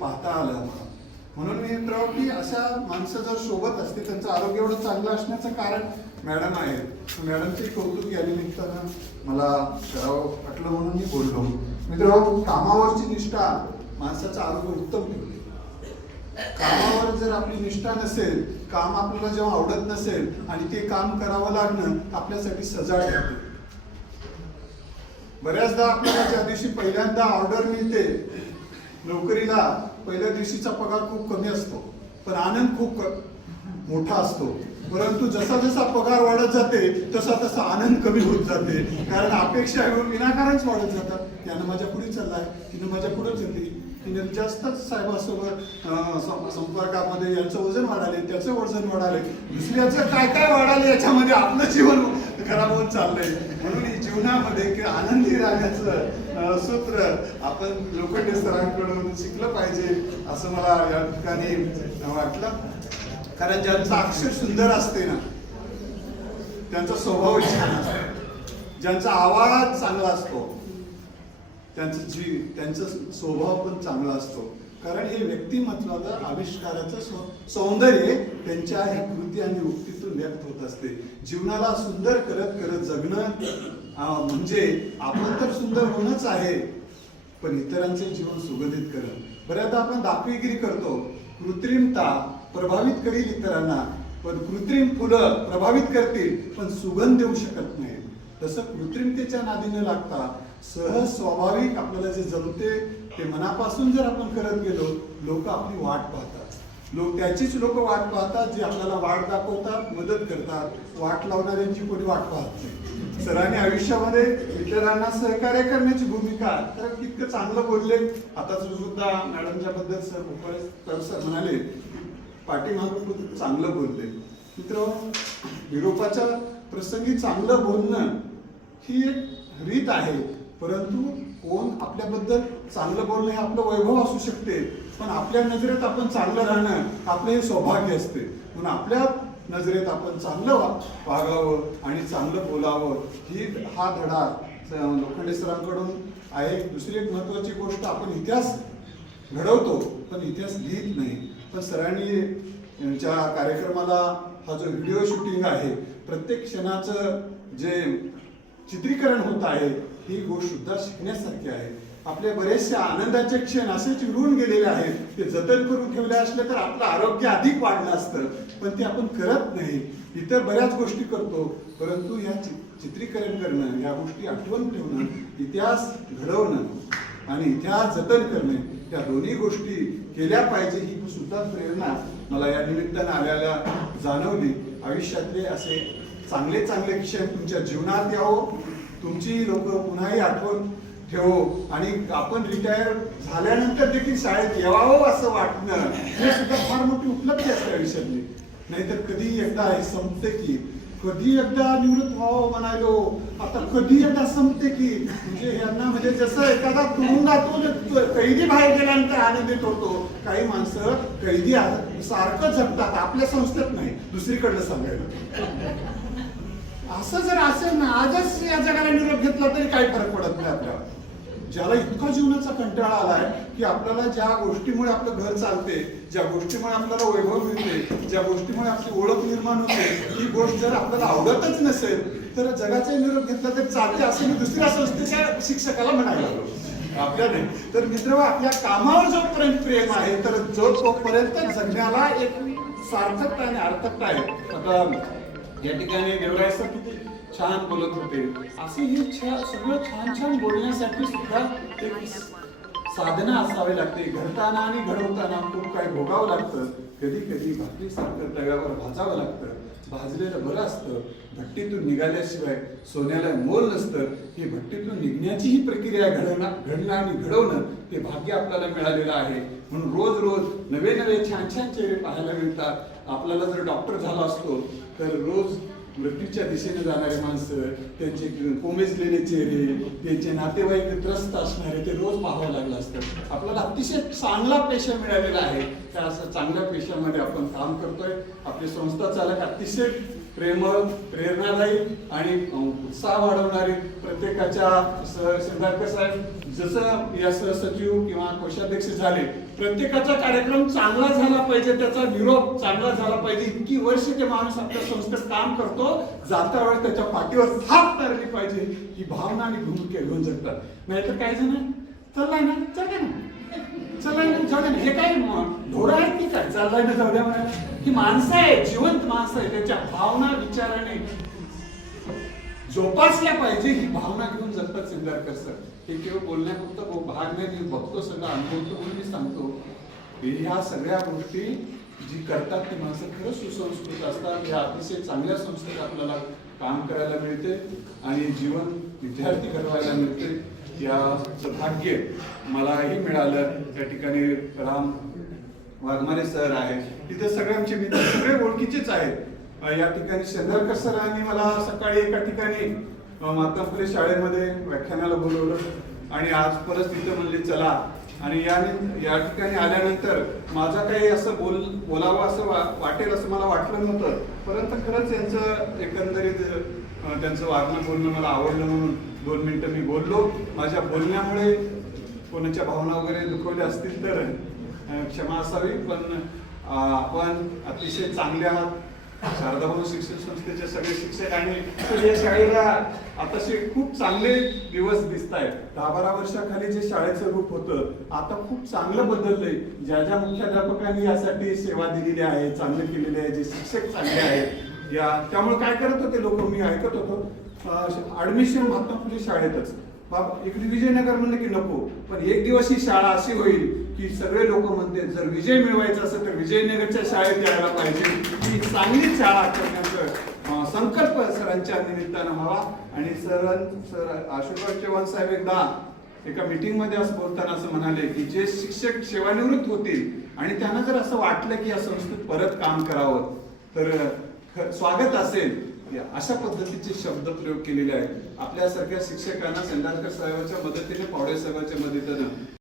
पाहता आलं आम्हाला म्हणून मी मित्र की अशा माणसं जर सोबत असते त्यांचं आरोग्य एवढं चांगलं असण्याचं कारण मॅडम आहेत. मॅडमचे कौतुक या निमित्तानं मला करावं वाटलं म्हणून मी बोललो. मित्र कामावरची निष्ठा माणसाचं आरोग्य उत्तम ठेवते. कामावर जर आपली निष्ठा नसेल काम आपल्याला जेव्हा आवडत नसेल आणि ते काम करावं लागणं आपल्यासाठी सजाड ठरते. बऱ्याचदा आपल्याला ज्या दिवशी पहिल्यांदा ऑर्डर मिळते नोकरीला पहिल्या दिवशीचा पगार खूप कमी असतो पण आनंद खूप मोठा असतो. परंतु जसा जसा पगार वाढत जाते तसा तसा आनंद कमी होत जाते. कारण अपेक्षा विनाकारणच वाढत जातात. त्यानं माझ्या पुढे चाललाय तिनं माझ्या पुढे चालली. तिने जास्तच साहेबासोबत संपर्कामध्ये यांचं वजन वाढाले त्याचं वजन वाढाले. दुसऱ्याचं काय काय वाढाले याच्यामध्ये आपलं जीवन खराब होत चाललंय. म्हणून जीवनामध्ये की आनंदी राहण्याचं सूत्र आपण लोखंडे सरांकडून शिकलं पाहिजे असं मला या ठिकाणी वाटलं. कारण ज्यांचं अक्षर सुंदर असते ना त्यांचा स्वभाव छान असतो. ज्यांचा आवाज चांगला असतो त्यांचं जीव त्यांचा स्वभाव पण चांगला असतो. कारण हे व्यक्तिमत्वाचं आविष्काराचं सौंदर्य त्यांच्या ह्या कृती आणि उक्तीतून व्यक्त होत असते. जीवनाला सुंदर करत करत जगणं म्हणजे आपण तर सुंदर होणंच आहे पण इतरांचे जीवन सुगंधित करणं. बऱ्याचदा आपण दाखवीगिरी करतो. कृत्रिमता प्रभावित करील इतरांना पण कृत्रिम फुलं प्रभावित करतील पण सुगंध देऊ शकत नाही. तसं कृत्रिमतेच्या नादी न लागता सहज स्वाभाविक आपल्याला जे जमते ते मनापासून जर आपण करत गेलो लोक आपली वाट पाहतात. लोक त्याचीच लोक वाट पाहतात जे आपल्याला वाट दाखवतात मदत करतात. वाट लावणाऱ्यांची कोणी वाट पाहत नाही. सरांनी आयुष्यामध्ये इतरांना सहकार्य करण्याची भूमिका तर कितकं चांगलं बोलले. आता सुद्धा मॅडमच्या बद्दल सर भोपाळ सर म्हणाले पाठीमागं चांगलं बोलले. मित्र युरोपाच्या प्रसंगी चांगलं बोलणं ही एक रीत आहे परंतु कोण आपल्याबद्दल चांगलं बोलणं हे आपलं वैभव असू शकते पण आपल्या नजरेत आपण चांगलं राहणं आपलं हे सौभाग्य असते. म्हणून आपल्या नजरेत आपण चांगलं वा- वागावं आणि चांगलं बोलावं ही हा धडा लोखंडे सरांकडून आहे. दुसरी एक महत्त्वाची गोष्ट आपण इतिहास घडवतो पण इतिहास लिहित नाही. पण सरांनी ज्या कार्यक्रमाला हा जो व्हिडिओ शूटिंग आहे प्रत्येक क्षणाचं जे चित्रीकरण होत आहे ही गोष्ट सुद्धा शिकण्यासारखी आहे. आपले बरेचसे आनंदाचे क्षण असेच विरून गेलेले आहेत. ते जतन करून ठेवले असले तर आपलं आरोग्य अधिक वाढलं असतं. पण ते आपण करत नाही. इतर बऱ्याच गोष्टी करतो. परंतु या चित्रीकरण करणं या गोष्टी आठवण ठेवणं इतिहास घडवणं आणि इतिहास जतन करणे या दोन्ही गोष्टी केल्या पाहिजे ही सुद्धा प्रेरणा मला या निमित्तानं आल्याला जाणवली. आयुष्यातले असे चांगले चांगले क्षण तुमच्या जीवनात यावं. तुमची लोक पुन्हाही आठवण ठेवो. आणि आपण रिटायर झाल्यानंतर देखील शाळेत यावं असं वाटणं हे सुद्धा फार मोठी उपलब्धी असते आयुष्यातली. नाहीतर कधी एकदा हे संपते की कधी एकदा निवृत्त व्हावं म्हणालो आता कधी एकदा संपते की म्हणजे यांना म्हणजे जसं एखादा तुरुंगातून कैदी बाहेर गेल्यानंतर आनंदित होतो काही माणसं कैदी सारखं जगतात आपल्या संस्थेत नाही दुसरीकडलं सांगायला. असं जर असेल ना आजच या जगाला निरोप घेतला तरी काही फरक पडत नाही आपल्याला. ज्याला इतका जीवनाचा कंटाळा आलाय की आपल्याला ज्या गोष्टीमुळे आपलं घर चालते ज्या गोष्टीमुळे आपल्याला वैभव मिळते ज्या गोष्टीमुळे आपली ओळख निर्माण होते ही गोष्ट जर आपल्याला आवडतच नसेल तर जगाचा निरोप घेतला तर चालते असं मी दुसऱ्या संस्थेच्या शिक्षकाला म्हणायला लागलो. नाही तर मित्र आपल्या कामावर जोपर्यंत प्रेम आहे तर जो तोपर्यंत जगण्याला एक सार्थकता आणि अर्थकता आहे. या ठिकाणी देवराय सर किती छान बोलत होते. असे हे सगळं छान छान बोलण्यासाठी सुद्धा एक साधना असावी लागते. घडताना आणि घडवताना खूप काय भोगावं लागतं. कधी कधी भाकरीसारखं तव्यावर भाजावं लागतं. भाजलेलं बरं असतं. भट्टीतून निघाल्याशिवाय सोन्याला मोल नसतं. ही भट्टीतून निघण्याची ही प्रक्रिया घडवणं घडणं आणि घडवणं हे भाग्य आपल्याला मिळालेलं आहे. म्हणून रोज रोज नवे नवे छान छान चेहरे पाहायला मिळतात. आपल्याला जर डॉक्टर झाला असतो तर रोज मृत्यूच्या दिशेने जाणारे माणसं त्यांचे कोमेजलेले चेहरे त्यांचे नातेवाईक त्रस्त असणारे ते रोज पाहावं लागलं असतं. आपल्याला अतिशय चांगला पेशा मिळालेला आहे. त्या असं चांगल्या पेशामध्ये आपण काम करतोय. आपली संस्था चालक अतिशय प्रेम प्रेरणादायी आणि उत्साह वाढवणारी प्रत्येकाच्या सिद्धार्थ साहेब जसं या सहसचिव किंवा कोषाध्यक्ष झाले प्रत्येकाचा कार्यक्रम चांगला झाला पाहिजे त्याचा विरोध चांगला झाला पाहिजे. इतकी वर्ष ते माणूस आपल्या संस्थेत काम करतो जाता वेळेस त्याच्या पाठीवर थाप धरली पाहिजे ही भावना आणि भूमिका घेऊन जगतात. नाहीतर काय जण चाललाय ना? चालेल ना? चला जाऊ हे काय ढोरं आहेत की काय? चाललाय ना जाऊ द्या ही माणसं आहे जिवंत माणसं आहे त्याच्या भावना विचाराने. जोपासल्या पाहिजे ही भावना घेऊन जगतात सिद्धार्थकर सर. हे केवळ बोलण्या फक्त भाग नाही मी बघतो सगळं अनुभवतो म्हणून मी सांगतो. की ह्या सगळ्या गोष्टी जी करतात ती माणसं खरंच सुसंस्कृत असतात. ह्या अतिशय चांगल्या संस्थेत आपल्याला काम करायला मिळते आणि जीवन विद्यार्थी घडवायला मिळते. या भाग्य मलाही मिळालं. त्या ठिकाणी राम वाघमारे सर आहे तिथे सगळ्यांचे मित्र सगळे ओळखीचेच आहेत. या ठिकाणी शेंदरकर सरांनी मला सकाळी एका ठिकाणी माता फुले शाळेमध्ये व्याख्यानाला बोलवलं. आणि आज परत तिथं म्हणले चला आणि या या ठिकाणी आल्यानंतर माझा काही असं बोल बोलावं असं वा, वाटेल असं मला वाटलं नव्हतं. परंतु खरंच यांचं एकंदरीत त्यांचं वागणं बोलणं मला आवडलं म्हणून दोन मिनटं मी बोललो. माझ्या बोलण्यामुळे कोणाच्या भावना वगैरे दुखवल्या असतील तर क्षमा असावी. पण आपण अतिशय चांगले आहात शारदाभवन शिक्षण संस्थेचे सगळे शिक्षक आणि या शाळेला आताशे खूप चांगले दिवस दिसत आहेत. दहा बारा वर्षाखाली जे शाळेचं रूप होतं आता खूप चांगलं बदललंय. ज्या ज्या मुख्याध्यापकांनी यासाठी सेवा दिलेली आहे चांगले केलेले आहे जे शिक्षक चांगले आहेत या त्यामुळे काय करत होते लोक? मी ऐकत होतो ऍडमिशन महात्मा फुले शाळेतच. बाप इकडे विजयनगर म्हणलं की नको? पण एक दिवस ही शाळा अशी होईल की सगळे लोक म्हणते जर विजय मिळवायचा असेल तर विजयनगरच्या शाळेत यायला पाहिजे. ही चांगली शाळा करण्याचं संकल्प सरांच्या निमित्तानं व्हावा. आणि सर सर आशीर्वाद चव्हाण साहेब एकदा एका मीटिंगमध्ये असं बोलताना असं म्हणाले की जे शिक्षक सेवानिवृत्त होतील आणि त्यांना जर असं वाटलं की या संस्थेत परत काम करावं तर स्वागत असेल. अशा पद्धतीचे शब्द प्रयोग केलेले आहेत. आपल्यासारख्या शिक्षकांना संदानकर साहेबांच्या मदतीने पावडे साहेबांच्या मदतीनं